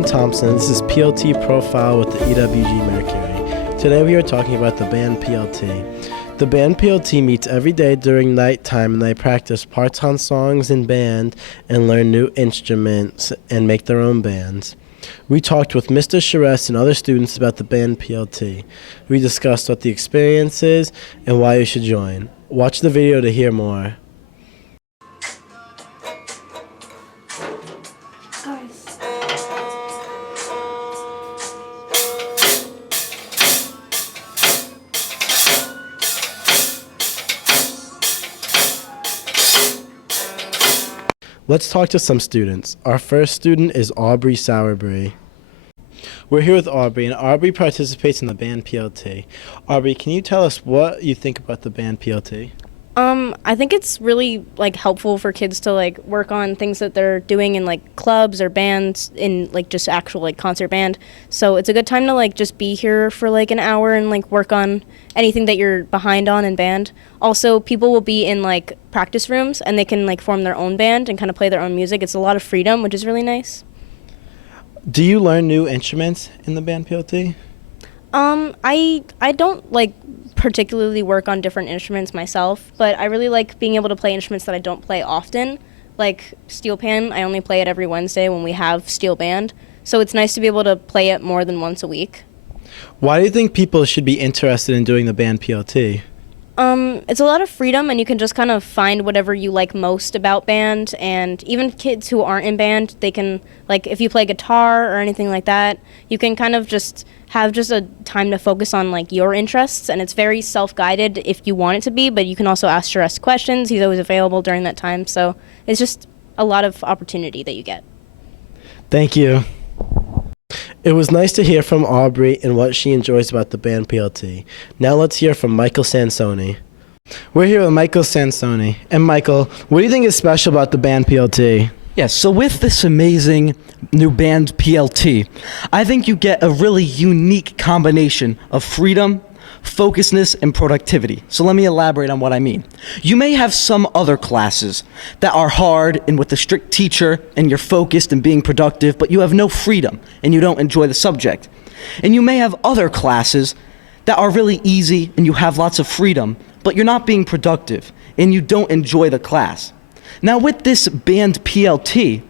Braden Thompson. This is PLT Profile with the EWG Mercury. Today we are talking about the band PLT. The band PLT meets every day during nighttime and they practice parts on songs in band and learn new instruments and make their own bands. We talked with Mr. Charest and other students about the band PLT. We discussed what the experience is and why you should join. Watch the video to hear more. Let's talk to some students. Our first student is Aubrey Sowerbury. We're here with Aubrey, and Aubrey participates in the band PLT. Aubrey, can you tell us what you think about the band PLT? I think it's really helpful for kids to work on things that they're doing in clubs or bands in just actual concert band. So it's a good time to just be here for an hour and work on anything that you're behind on in band. Also, people will be in practice rooms and they can form their own band and kind of play their own music. It's a lot of freedom, which is really nice. Do you learn new instruments in the band PLT? I don't particularly work on different instruments myself, but I really like being able to play instruments that I don't play often, like steel pan. I only play it every Wednesday when we have steel band, so it's nice to be able to play it more than once a week. Why do you think people should be interested in doing the band PLT? It's a lot of freedom, and you can just kind of find whatever you like most about band, and even kids who aren't in band, they can, if you play guitar or anything like that, you can kind of just have a time to focus on your interests, and it's very self-guided if you want it to be, but you can also ask Charest questions. He's always available during that time, so it's just a lot of opportunity that you get. Thank you. It was nice to hear from Aubrey and what she enjoys about the band PLT. Now let's hear from Michael Sansoni. We're here with Michael Sansoni. And Michael, what do you think is special about the band PLT? Yes, so with this amazing new band PLT, I think you get a really unique combination of freedom, focusedness, and productivity. So let me elaborate on what I mean. You may have some other classes that are hard and with a strict teacher and you're focused and being productive, but you have no freedom and you don't enjoy the subject. And you may have other classes that are really easy and you have lots of freedom, but you're not being productive and you don't enjoy the class. Now with this band PLT,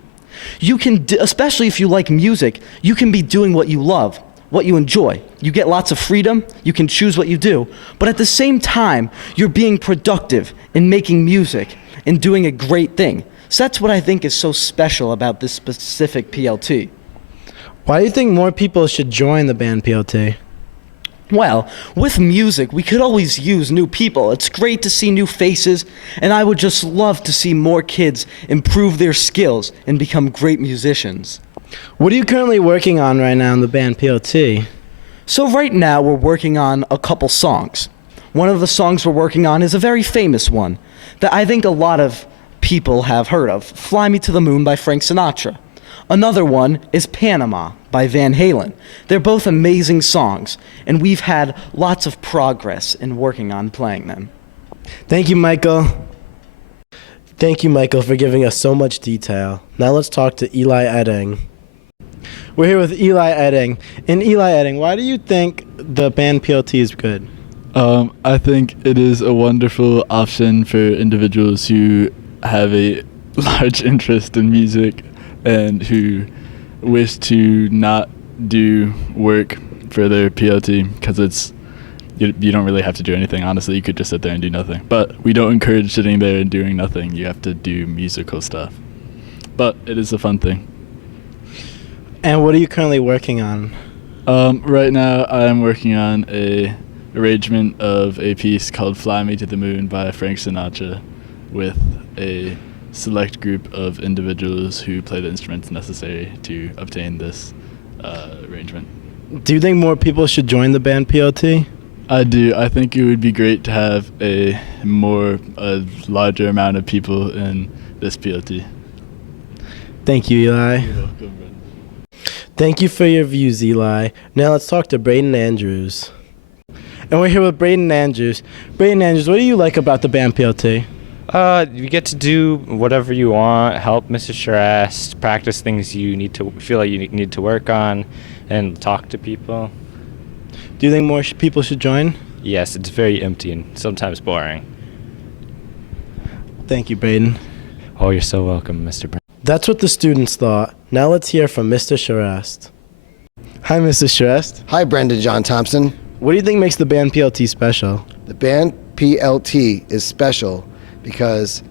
you can, especially if you like music, you can be doing what you love, what you enjoy. You get lots of freedom, you can choose what you do, but at the same time, you're being productive in making music and doing a great thing. So that's what I think is so special about this specific PLT. Why do you think more people should join the band PLT? Well, with music, we could always use new people. It's great to see new faces, and I would just love to see more kids improve their skills and become great musicians. What are you currently working on right now in the band PLT? So right now we're working on a couple songs. One of the songs we're working on is a very famous one that I think a lot of people have heard of, Fly Me to the Moon by Frank Sinatra. Another one is Panama by Van Halen. They're both amazing songs, and we've had lots of progress in working on playing them. Thank you, Michael. Thank you, Michael, for giving us so much detail. Now let's talk to Eli Edding. We're here with Eli Edding. And Eli Edding, why do you think the band PLT is good? I think it is a wonderful option for individuals who have a large interest in music and who wish to not do work for their PLT, because you don't really have to do anything. Honestly, you could just sit there and do nothing. But we don't encourage sitting there and doing nothing. You have to do musical stuff. But it is a fun thing. And what are you currently working on? Right now, I'm working on a arrangement of a piece called Fly Me to the Moon by Frank Sinatra with a select group of individuals who play the instruments necessary to obtain this arrangement. Do you think more people should join the band PLT? I do. I think it would be great to have a larger amount of people in this PLT. Thank you, Eli. You're welcome, Brandon. Thank you for your views, Eli. Now let's talk to Braden Andrews. And we're here with Braden Andrews. Braden Andrews, what do you like about the band PLT? You get to do whatever you want, help Mrs. Sherest, practice things you feel like you need to work on, and talk to people. Do you think more people should join? Yes, it's very empty and sometimes boring. Thank you, Braden. Oh, you're so welcome, Mr. Brown. That's what the students thought. Now let's hear from Mr. Sherest. Hi, Mr. Sherest. Hi, Brendan John Thompson. What do you think makes the band PLT special? The band PLT is special because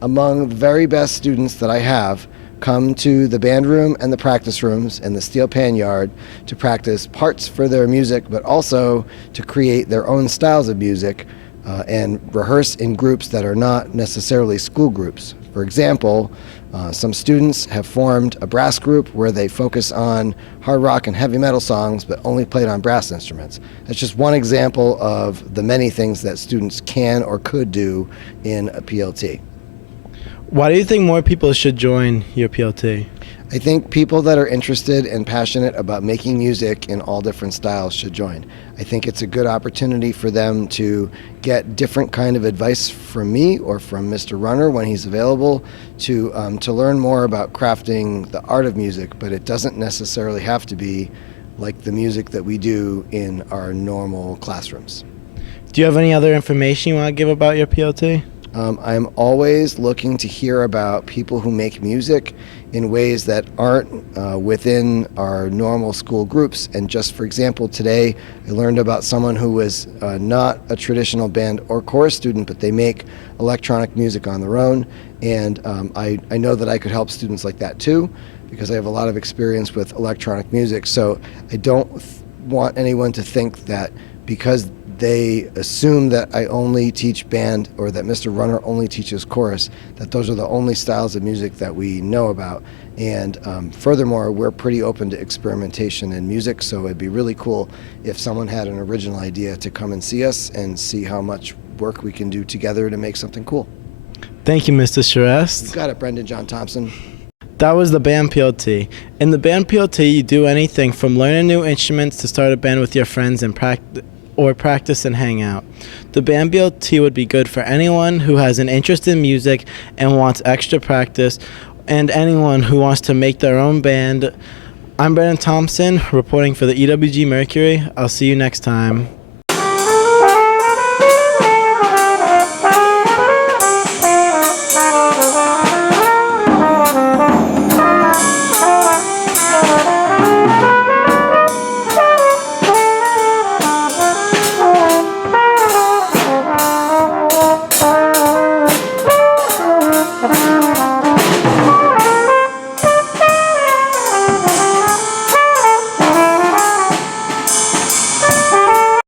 among the very best students that I have come to the band room and the practice rooms and the steel pan yard to practice parts for their music, but also to create their own styles of music and rehearse in groups that are not necessarily school groups. For example, some students have formed a brass group where they focus on hard rock and heavy metal songs, but only played on brass instruments. That's just one example of the many things that students can or could do in a PLT. Why do you think more people should join your PLT? I think people that are interested and passionate about making music in all different styles should join. I think it's a good opportunity for them to get different kind of advice from me or from Mr. Runner when he's available to learn more about crafting the art of music, but it doesn't necessarily have to be like the music that we do in our normal classrooms. Do you have any other information you want to give about your PLT? I'm always looking to hear about people who make music in ways that aren't within our normal school groups. And just for example, today I learned about someone who was not a traditional band or chorus student, but they make electronic music on their own. And I know that I could help students like that too, because I have a lot of experience with electronic music. So I don't want anyone to think that because they assume that I only teach band or that Mr. Runner only teaches chorus, that those are the only styles of music that we know about. And furthermore, we're pretty open to experimentation in music, so it'd be really cool if someone had an original idea to come and see us and see how much work we can do together to make something cool. Thank you, Mr. Sherest. You got it, Brendan John Thompson. That was the band PLT. In the band PLT, you do anything from learning new instruments to start a band with your friends and practice and hang out. The band PLT would be good for anyone who has an interest in music and wants extra practice, and anyone who wants to make their own band. I'm Brandon Thompson, reporting for the EWG Mercury. I'll see you next time.